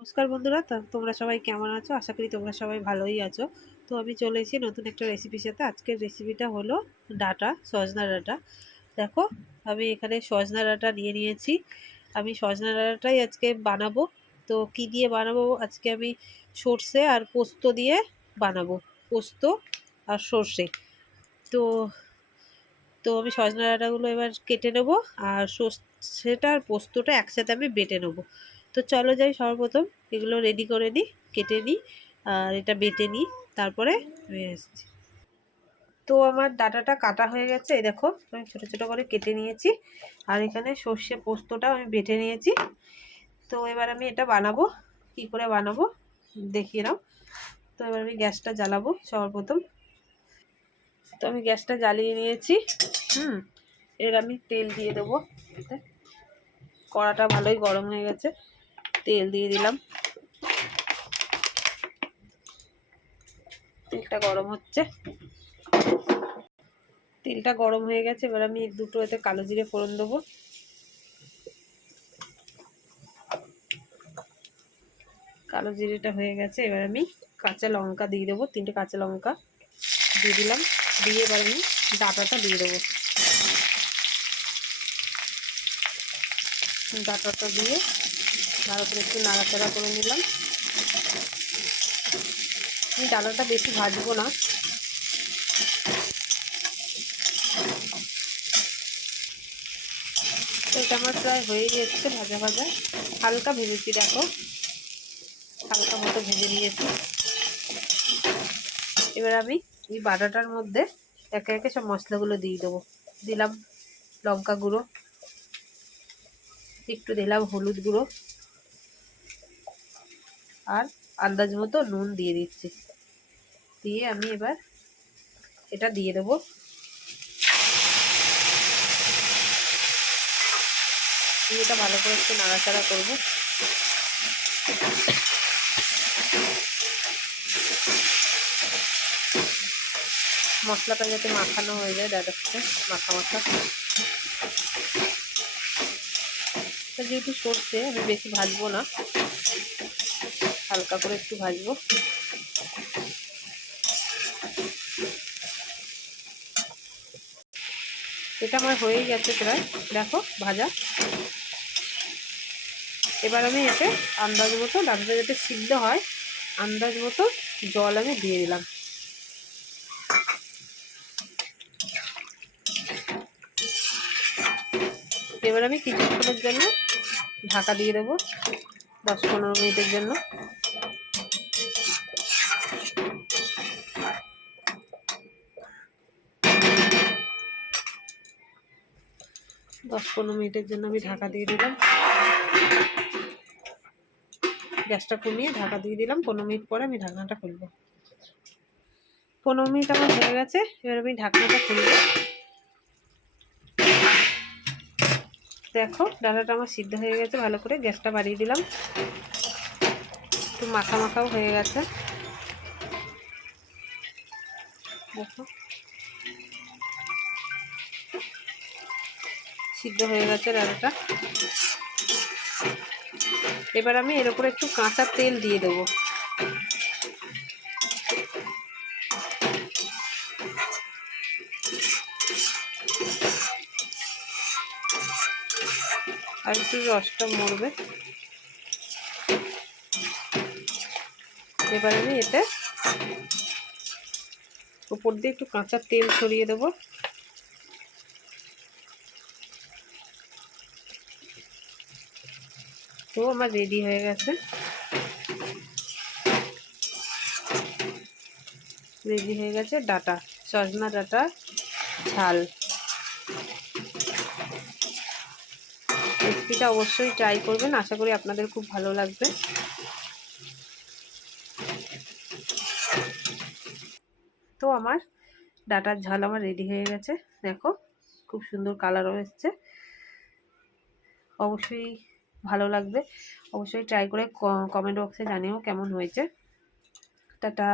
নমস্কার বন্ধুরা তোমরা সবাই কেমন আছো? আশা করি তোমরা সবাই ভালোই আছো। তো আমি চলে এসেছি নতুন একটা রেসিপির সাথে। আজকের রেসিপিটা হলো ডাটা, সজনা ডাটা। দেখো, আমি এখানে সজনা ডাটা নিয়ে নিয়েছি। আমি সজনা ডাটাটাই আজকে বানাবো। তো কি দিয়ে বানাবো? আজকে আমি সর্ষে আর পোস্ত দিয়ে বানাবো। পোস্ত আর সর্ষে। তো তো আমি সজনা ডাঁটাগুলো এবার কেটে নেব। আর সর্ষেটা আর পোস্তটা একসাথে আমি বেটে নেব। তো চলো যাই সর্বপ্রথম। এগুলো রেডি করে নিই, কেটে নিই, আর এটা বেটে নিই, তারপরে আসছি। তো আমার ডাটাটা কাটা হয়ে গেছে, এই দেখো, আমি ছোটো ছোটো করে কেটে নিয়েছি, আর এখানে সর্ষে পোস্তটাও আমি বেটে নিয়েছি। তো এবার আমি এটা বানাবো, কি করে বানাবো দেখিয়ে নাও। তো এবার আমি গ্যাসটা জ্বালাবো সর্বপ্রথম। তো আমি গ্যাসটা জ্বালিয়ে নিয়েছি, হুম এর আমি তেল দিয়ে দেবো। কড়াটা ভালোই গরম হয়ে গেছে। তেল দিয়ে দিলাম। তেলটা গরম হচ্ছে। তেলটা গরম হয়ে গেছে, এবার আমি দুটো এতে কালো জিরে ফোড়ন দেবো। কালো জিরেটা হয়ে গেছে, এবার আমি কাঁচা লঙ্কা দিয়ে দেবো, তিনটে কাঁচা লঙ্কা দিয়ে দিলাম। দিয়ে এবার আমি ডাটাটা দিয়ে দেবো। ডাটাটা দিয়ে ভালো করে একটু নাড়াচাড়া করে নিলাম। আমি ডাটাটা বেশি ভাজবো না। এটা আমার প্রায় হয়ে গেছে ভাজা ভাজা। হালকা ভেজেছি, দেখো। হালকা মতো ভেজে নিয়েছি। এবার আমি এই বাটাটার মধ্যে একে একে সব মশলাগুলো দিয়ে দেবো। দিলাম লঙ্কা গুঁড়ো, একটু দিলাম হলুদ গুঁড়ো। আর আন্দাজ মতো নুন দিয়ে দিচ্ছি। দিয়ে আমি এবার এটা দিয়ে দেবো। দিয়ে এটা ভালো করে একটু নাড়াচাড়া করব। মশলাটা যাতে মাখানো হয়ে যায় ডাটাতে মাখা মাখা। যেহেতু সরষে, আমি বেশি ভাজবো না। হালকা করে একটু ভাজবো। এটা আমার হয়ে গেছে প্রায়। দেখো, ভাজা। এবার আমি এতে আন্দাজ মতো ডাকটা যাতে সিদ্ধ হয়, আন্দাজ মতো জল আমি দিয়ে দিলাম। এবার আমি কিছুক্ষণের জন্য ঢাকা দিয়ে দেবো, দশ পনেরো মিনিটের জন্য। দশ পনেরো মিনিটের জন্য আমি ঢাকা দিয়ে দিলাম। গ্যাসটা কমিয়ে ঢাকা দিয়ে দিলাম। পনেরো মিনিট পরে আমি ঢাকনাটা খুলবো। পনেরো মিনিট আমার হয়ে গেছে। এবার আমি ঢাকনাটা খুলবো। দেখো ডালাটা আমার সিদ্ধ হয়ে গেছে। ভালো করে গ্যাসটা বাড়িয়ে দিলাম। একটু মাখা মাখাও হয়ে গেছে। দেখো। সিদ্ধ হয়ে গেছে ডালাটা এবার আমি এর উপরে একটু কাঁচা তেল দিয়ে দেবো। আর একটু রসটা মরবে। এবার আমি এতে উপর দিয়ে একটু কাঁচা তেল ছড়িয়ে দেবো। তো আমার রেডি হয়ে গেছে। রেডি হয়ে গেছে ডাটা সজনা ডাটা ঝাল রেসিপিটা অবশ্যই ট্রাই করবেন, আশা করি আপনাদের খুব ভালো লাগবে। তো আমার ডাটার ঝাল আমার রেডি হয়ে গেছে। দেখো, খুব সুন্দর কালারও এসছে। অবশ্যই ভালো লাগবে। অবশ্যই ট্রাই করে কমেন্ট বক্সে জানিও কেমন হয়েছে। টাটা।